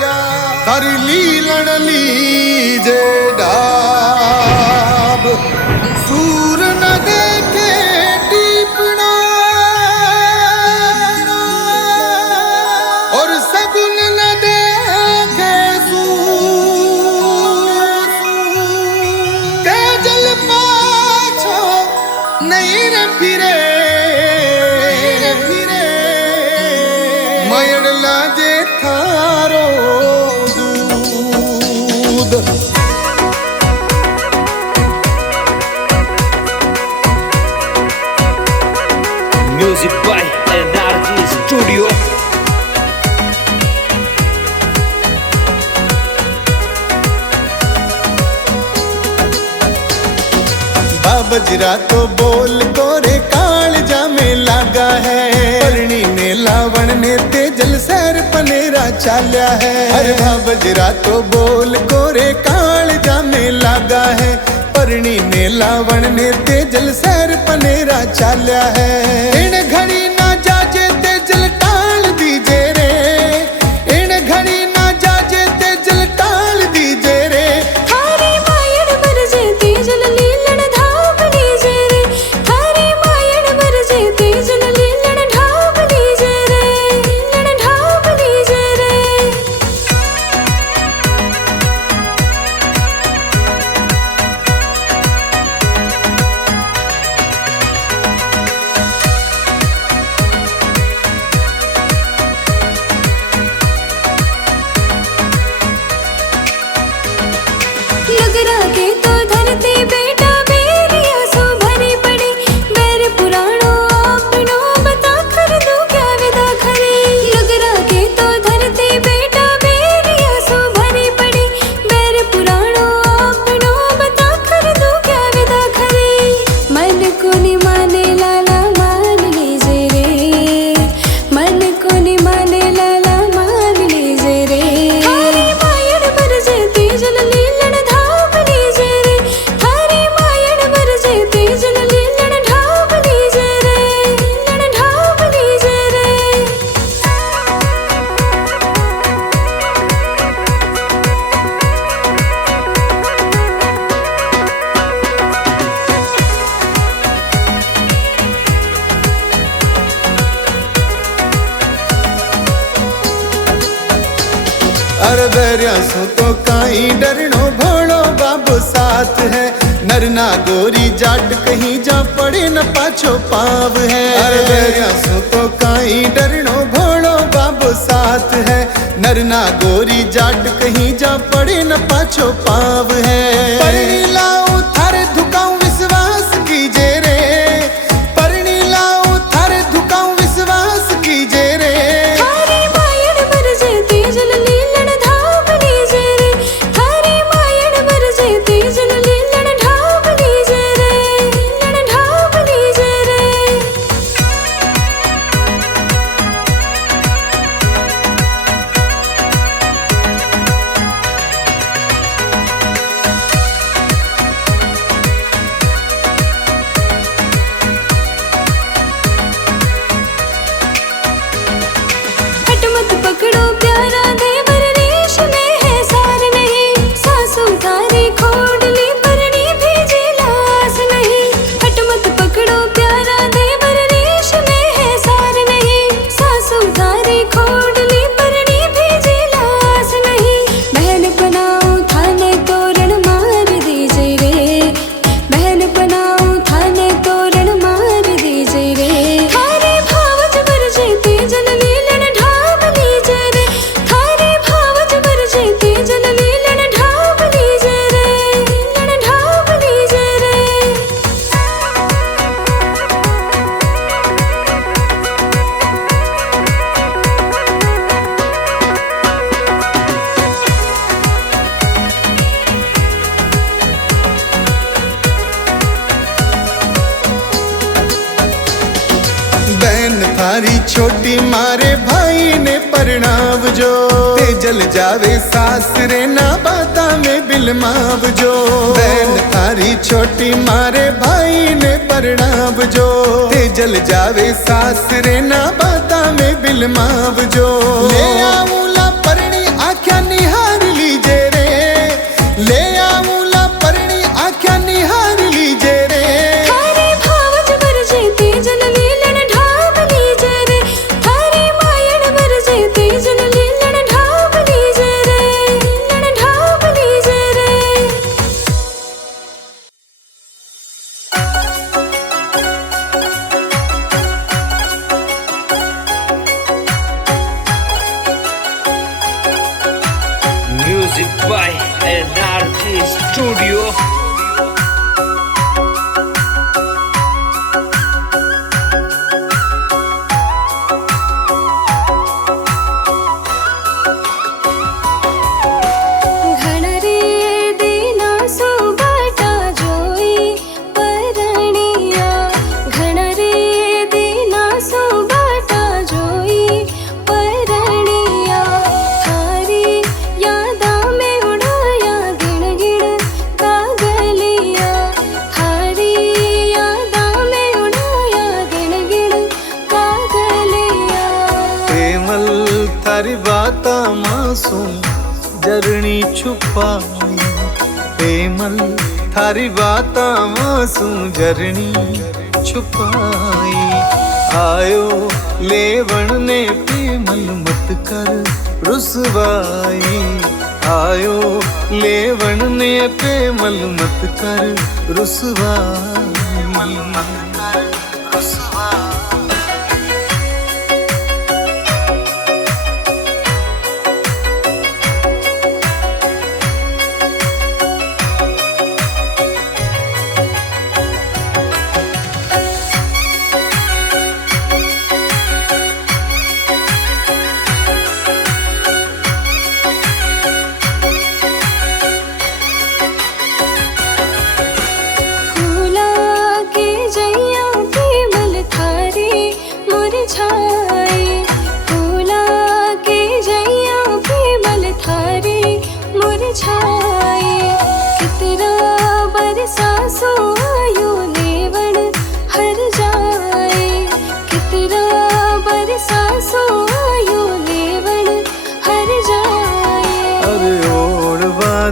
जा तारी लीलण लीजे डाब सूर न देखे टीपना और सगुन न देखे तेजल पाछो नहीं रे फिरे मयड़ लाजे थारो दूध Music by NRG Studio. बजरा तो बोल कोरे काल जामे लागा है परणी ने लावण ने तेजल सैर पनेरा चाल्या है अरे बजरा तो बोल कोरे काल जामे लागा है परणी ने लावण ने तेजल सैर पनेरा चाल्या है इन घड़ी ना जाजे तेजल टाल दीजे रे इन घड़ी ना जाजे तेजल टाल दीजे रे थारे मायड़ बरजे तेजल लीलण धाव लीजे रे थारे मायड़ बरजे तेजल लीलण धाव लीजे रे लीलण धाव लीजे रे नगरा के तो धरती बेटा बेरिया सो भरी पड़ी बैर पुराणो आपनो बता कर दो क्या विदा खरी नगरा के तो धरती बेटा बेरिया सो भरी पड़ी बैर पुराणो आपनो बता कर दो क्या विदा खरी मन को नि माने लाला मान लीजे रे मन को नि माने लाला मान लीजे रे थारे मायड़ बरजे तेजल लीलण धाव लीजे रे थारे मायड़ बरजे तेजल लीलण धाव लीजे रे लीलण धाव लीजे रे अरे बैरिया सो तो काई डरनो भोड़ो बाबू साथ है नरना गोरी जाट कहीं जा पड़े न पाछो पाव है अरे बैरिया सो तो काई डरनो भोड़ो बाबू साथ है नरना गोरी जाट कहीं जा पड़े न पाछो पाव है परणी लाऊं थारे धुकाऊं विश्वास कीजे रे परणी लाऊं थारे धुकाऊं विश्वास कीजे रे थारे मायड़ बरजे तेजल लीलण धाव लीजे रे थारे मायड़ बरजे तेजल लीलण धाव लीजे रे लीलण धाव लीजे रे हट मत पकड़ो प्यारा देवर रेश में है सार नहीं सासू थारी खोडली परणी भेजे लास नहीं हट मत पकड़ो प्यारा देवर रेश में है सार नहीं सासू थारी खोडली परणी भेजे लास नहीं बहन बनाओ थाने तोरण मार दीजे रे बहन बनाओ थाने तोरण मार दीजे रे थारे भावज बरजे तेजल लीलण ढाब लीजे रे थारे भावज बरजे तेजल लीलण ढाब लीजे रे लीलण ढाब लीजे रे बहन थारी छोटी मारे भाई ने परणाव जो तेजल जावे सासरे ना बाता में बिलमाव जो बहन थारी छोटी मारे भाई ने परणाव जो तेजल जावे सासरे ना बाता में बिलमाव जो ले आऊला परणी आके Music by NRG Studio. थारी बाता मासूम जरनी छुपाई पेमल थारी बाता मासूम जरनी छुपाई आयो लेवण ने पेमल मत कर रुसवाई आयो लेवण ने पेमल मत कर रुसवाई मत कर रुसवाई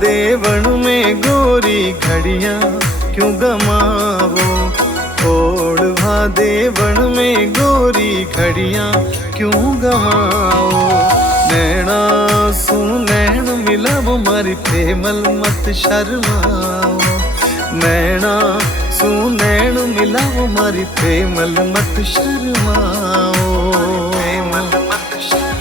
देवण में गोरी घड़ियां क्यों गमावो ओढ़वा देवण में गोरी घड़ियां क्यों गमाओ नैना सू नैन मिलावो मारी प्रेमल मत शर्माओ नैना सू नैन मिलावो मारी प्रेमल मत शर्माओ प्रेमल मत शर्माओ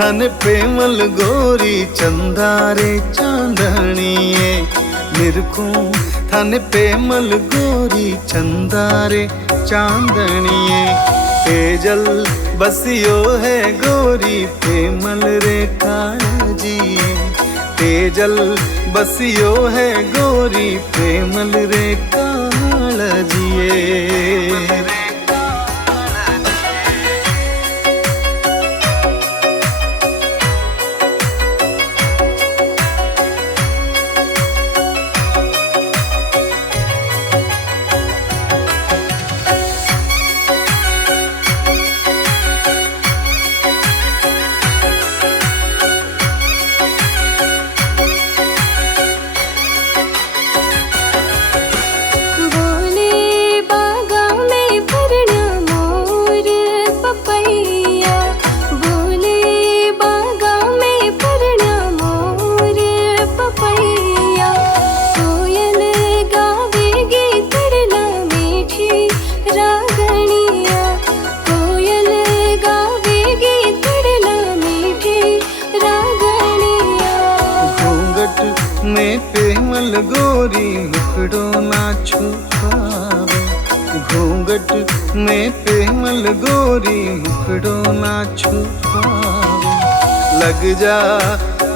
थन पेमल गोरी चंदारे चांदनिए निरखू थन पेमल गोरी चंदारे चांदनिए तेजल बसियो है गोरी पेमल रे काळजिए तेजल बसियो है गोरी पेमल रे काळजिए गोरी मुखड़ो ना छुपावे घूंघट में पेमल गोरी मुखड़ो ना छुपावे लग जा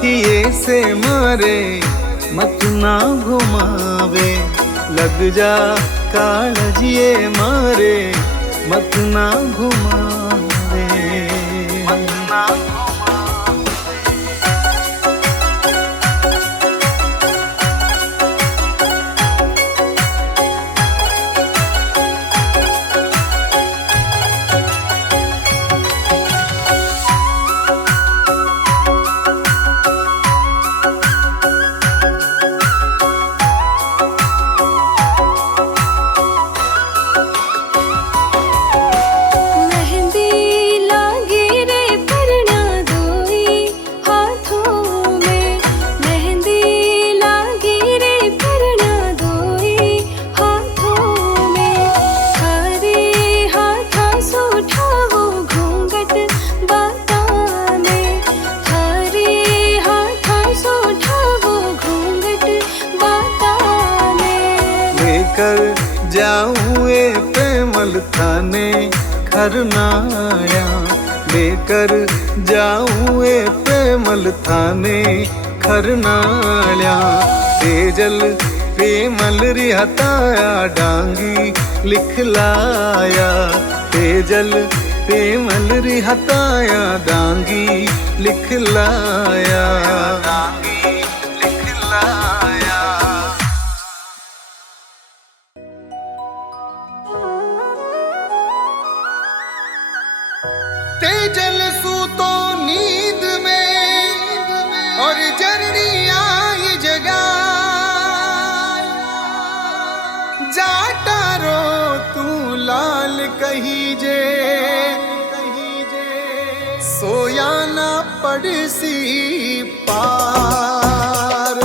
ये से मारे मत ना घुमावे लग जा काळजिए मारे मत ना घुमावे, मत ना कर जाऊँ ए प्रेमल थाने खरनाया, लेकर जाऊँ ए प्रेमल थाने खरनाया। तेजल प्रेमल रिहताया डांगी लिखलाया, तेजल प्रेमल रिहताया डांगी लिखलाया, डांगी लिखलाया। तेजल सूतो नींद में और जरनी आई जगा, जाटा रो तू लाल कही जे, सोया ना पड़सी पार।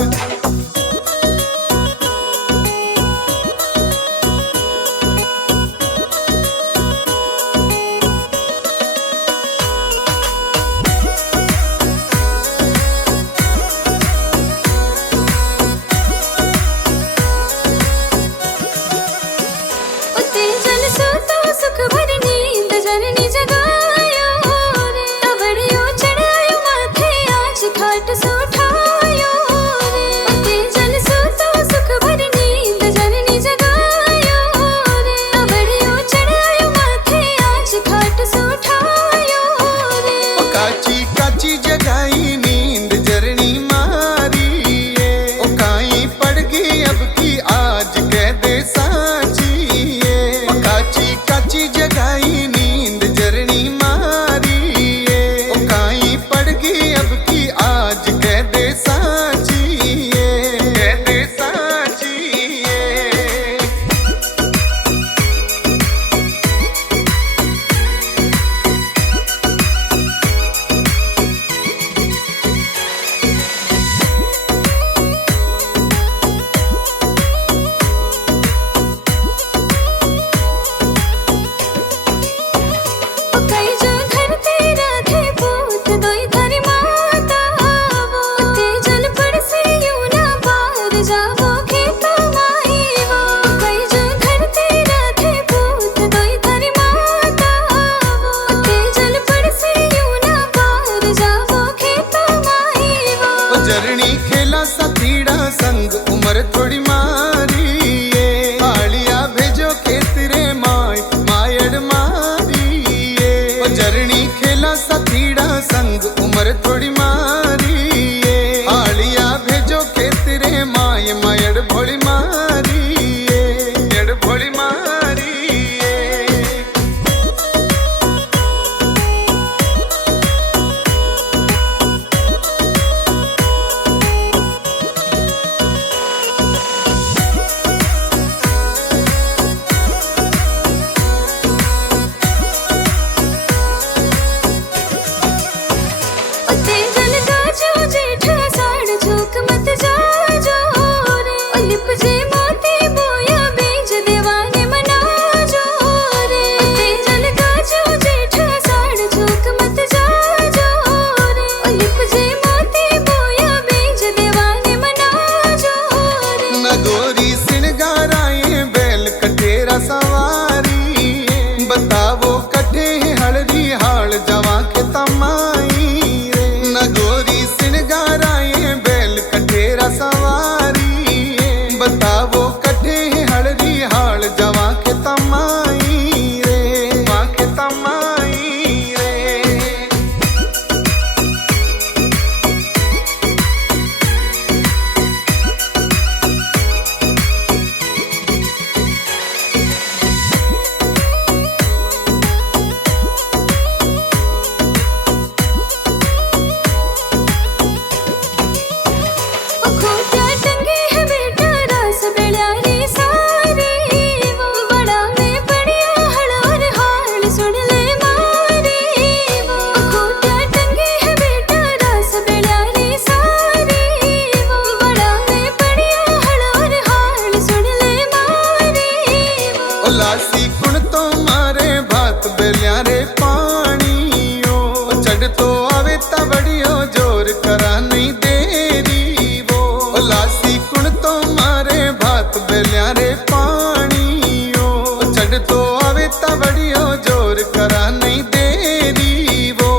लासी कुण तो मारे भात बेलियारे पानियो चढ़ तो आवे ता बड़ियो जोर करा नहीं देरी वो लासी कुण तो मारे भात बेलियारे पानियो चढ़ तो आवे ता बड़ियो जोर करा नहीं देरी वो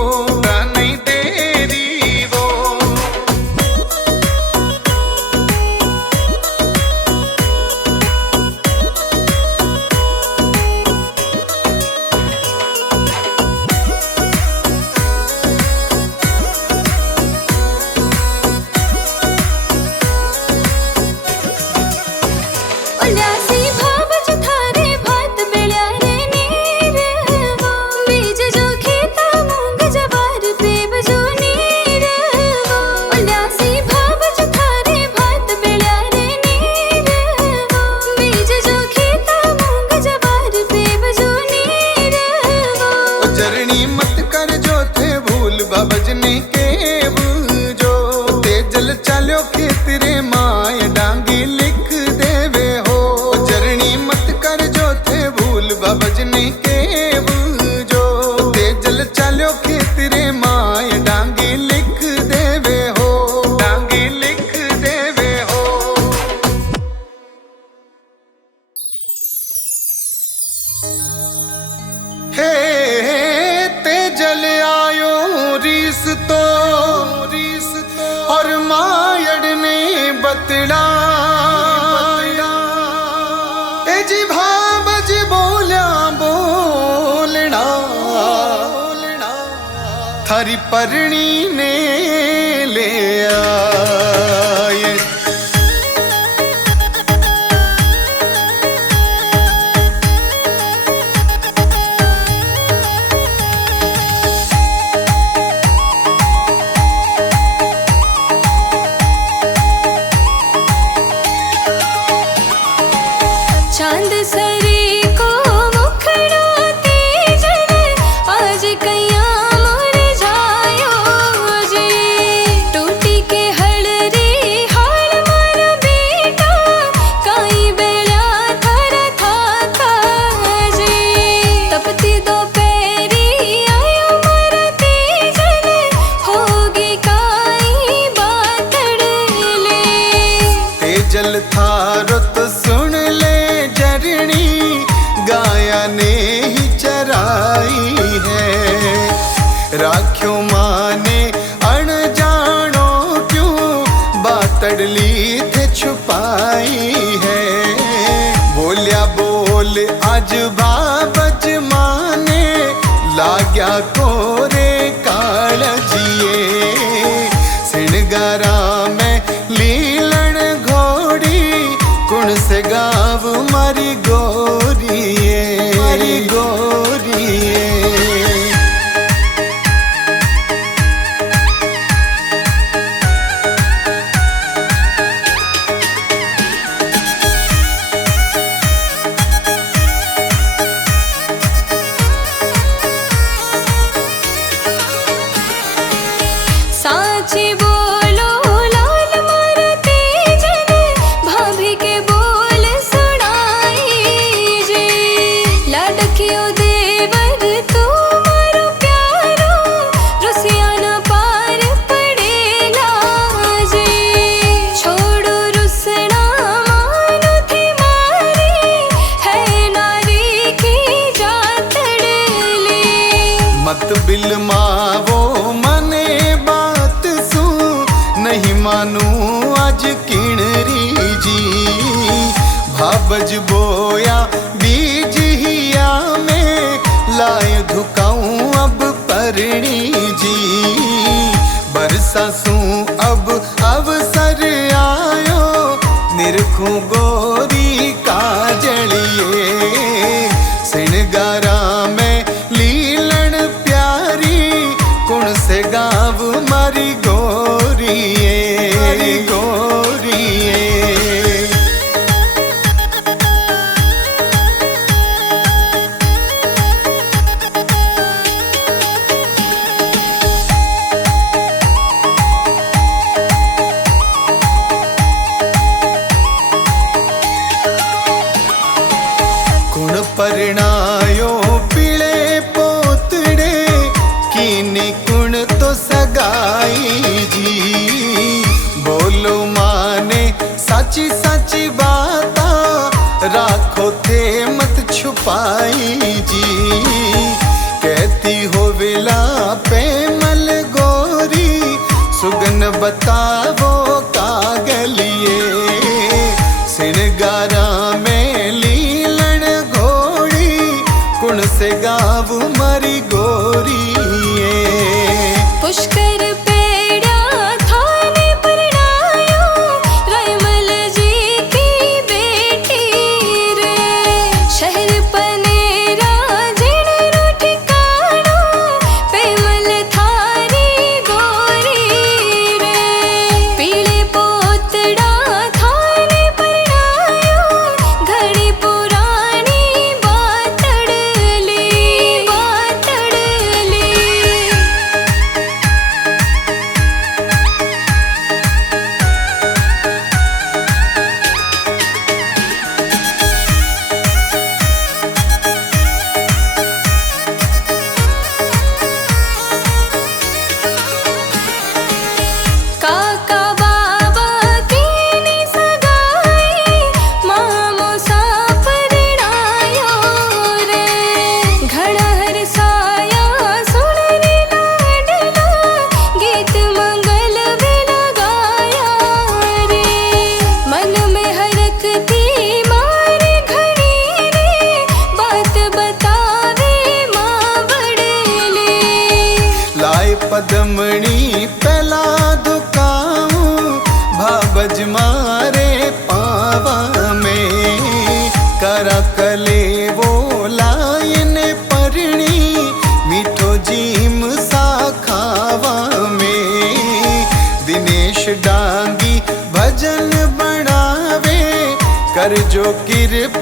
नहीं देरी वो उल्लासी भावज थारे भात बेलियारे नीरवा बीज जो खेता मूंग जवार पेब जो नीरवा उल्लासी भावज थारे भात बेलियारे नीरवा बीज जो खेता मूंग जवार पेब जो नीरवा जरनी मत कर जो थे भूल बाबजने के जो तेजल चालो खेतरे माय डांगी लिख देवे हो जरनी मत कर जो थे भूल बाबजने के जो तेजल चालो खेतरे माय डांगी लिख देवे हो डांगी लिख देवे हो हे तेजल आयो रीस तो और मायड़ ने बतड़ा ए जी भाबज बोल्या बोलना थारी परणी ने ले आए चांद सरी को मुखड़ो तेजल आज कैया मुरझायो जी टूटी के हलरी हाल मारा बेटा काई बेला थारा था जी तपती दोपहरी आयो मारा तेजल होगी काई बातड़ ले तेजल थारो तो सुन ले जरनी गाया ने ही चराई है राख्यो माने अनजानो क्यों बातड़ली थे छुपाई है बोलिया बोल आज बाबज माने लाग्या कोरे कालजिए सिणगारा में लीलन घोड़ी कुण से गाव मारी गोरिए मारी गोरिए साची बोलो लाल मारा तेजल भाभी के बोल सुनाई जी लाडकियो देवर तू मारो प्यारो रुसिया न पार पड़ेला जी छोड़ो रुसना मानो थी मारी है नारी की जातड़ ले मत बिल मावो मने बात सू नहीं मानू आज किणरी जी भाबज बोया बीज हिया में लाए धुकाऊं अब परणी जी बरसा सू अब अवसर आयो निरखूं गोरी काजलिए सिणगारा में लीलन प्यारी कुण से गाव मारी गोरिए मारी गोरिए कुण परणायो पीले पोतड़े कीनी कुण तो सगाई जी। बोलो माने साची साची बाता राखो थे मत छुपाई जी। कहती हो विला पेमल गोरी सुगन बतावो कागलिए। सिरगारा में लीलन घोड़ी कुण से गाव मरी गोरी। पुष्कर पेड़ा थाने परणायो रैमल जी की बेटी रे। शहर पनेरा जिण रो ठिकाणो पेमल थारी गोरी रे। पीले पोतड़ा थाने परणायो घड़ी पुरानी बातड़ली। काका बाबा कीनी सगाई मामो सा परणायो रे। घड़ा हरसाया सुन रे लाडला गीत मंगल बिना गाया रे। मन में हरकती मारे घड़ी रे बात बतावे माँ बड़ेली। लाए पदमणी पहला दुकाऊं भाबज मारे पावा में। करा कले वो लायन परणी मीठो जीम सा खावा में। दिनेश डांगी भजन बनावे कर जो कृपा